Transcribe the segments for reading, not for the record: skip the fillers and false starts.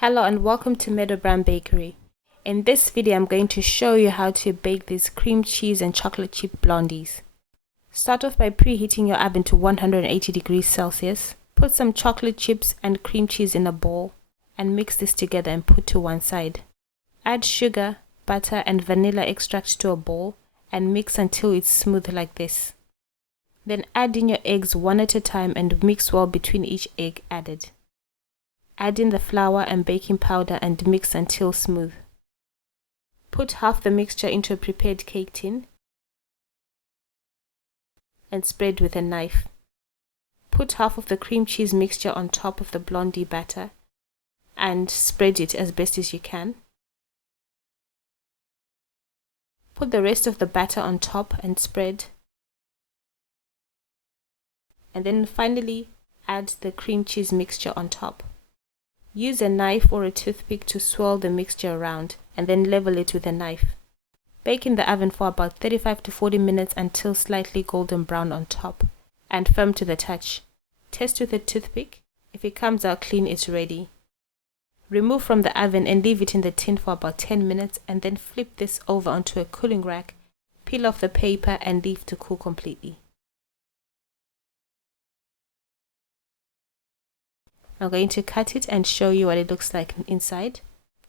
Hello and welcome to Meadow Bakery. In this video I'm going to show you how to bake these cream cheese and chocolate chip blondies. Start off by preheating your oven to 180 degrees Celsius. Put some chocolate chips and cream cheese in a bowl and mix this together and put to one side. Add sugar, butter and vanilla extract to a bowl and mix until it's smooth like this. Then add in your eggs one at a time and mix well between each egg added. Add in the flour and baking powder and mix until smooth. Put half the mixture into a prepared cake tin and spread with a knife. Put half of the cream cheese mixture on top of the blondie batter and spread it as best as you can. Put the rest of the batter on top and spread. And then finally add the cream cheese mixture on top. Use a knife or a toothpick to swirl the mixture around and then level it with a knife. Bake in the oven for about 35 to 40 minutes until slightly golden brown on top and firm to the touch. Test with a toothpick. If it comes out clean, it's ready. Remove from the oven and leave it in the tin for about 10 minutes and then flip this over onto a cooling rack. Peel off the paper and leave to cool completely. I'm going to cut it and show you what it looks like inside.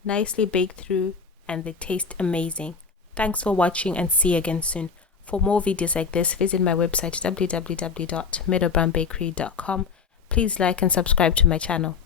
Nicely baked through and they taste amazing. Thanks for watching and see you again soon. For more videos like this, visit my website www.meadowbakery.com. Please like and subscribe to my channel.